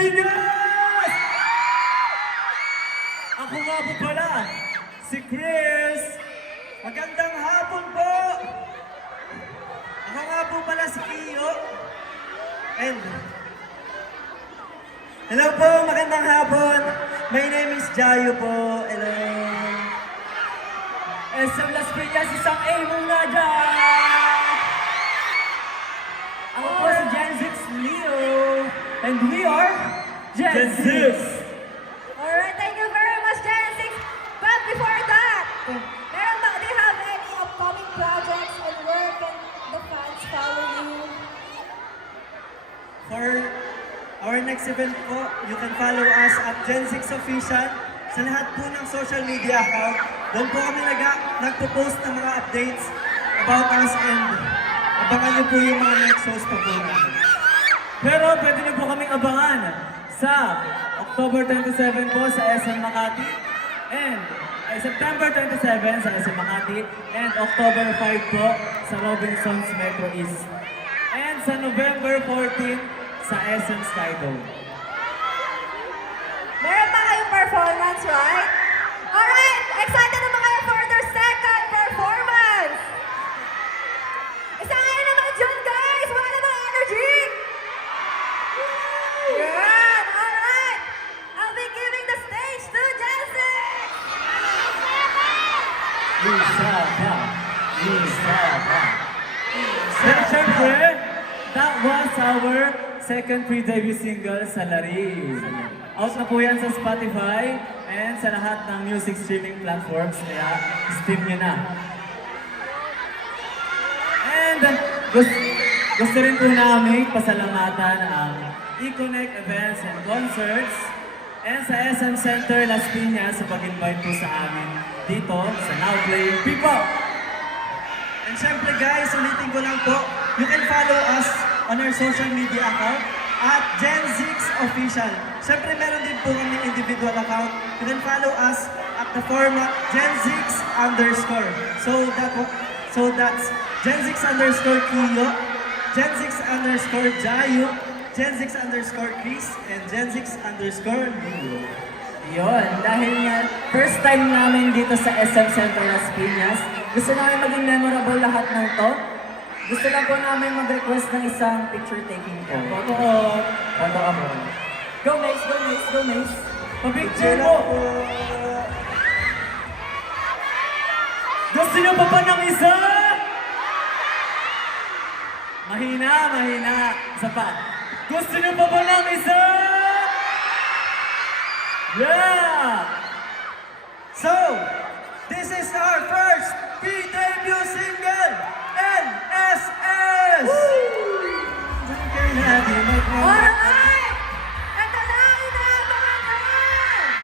Piñas! Ako nga po pala, si Chris. Magandang hapon po. Ako nga po pala si Iyo. And hello po, magandang hapon. My name is Jayo po. Hello. SM Las Piñas, isang A muna dyan. Ako po si Gen 6 Leo. And we are Gen 6. Alright, thank you very much, Gen 6. But before that, do you have any upcoming projects and work and the fans follow you? For our next event po, you can follow us at Gen 6 Official sa lahat po ng social media account. Doon po kami nagpo-post ng mga updates about us and abangan niyo po yung mga next shows pa po namin. Pero pwede niyo po kaming abangan sa October 27 po sa SM Makati and September 27 sa SM Makati and October 5 po sa Robinsons Metro East and sa November 14 sa SM Skydome. Meron pa kayong performance, right? Alright, excited na ba kayo for their second performance? Isa ngayon naman dyan, guys! Wala namang energy! Yan! Alright! I'll be giving the stage to Jensen! Isa pa! Then syempre, that was our second pre-debut single sa Laris. Out na po yan sa Spotify and sa lahat ng music streaming platforms, kaya stream nyo na. And gusto rin po namin pasalamatan ang E-Connect Events and Concerts and sa SM Center Las Piñas sa pag-invite po sa amin dito sa Now Playing People. And syempre guys, ulitin ko lang po, you can follow us on our social media account at Gen 6 Official. Syempre meron din po kami individual account. You can follow us at the format Gen 6_. So that's Gen 6_ Kiyo, Gen 6_ Jayo, Gen 6_ Chris, and Gen 6_ Leo. Yun, dahil nga first time namin dito sa SM Center Las Piñas, gusto namin maging memorable lahat ng to. Gusto lang po namin mag-request ng isang picture taking po. Photo ako. Go Mace, go Mace, go Mace. Pa-picture mo! Gusto niyo pa ba ng isa? Mahina. Sapat. Gusto niyo pa ba ng isa? Yeah! So, this is our first pre-debut single, NSS! Alright!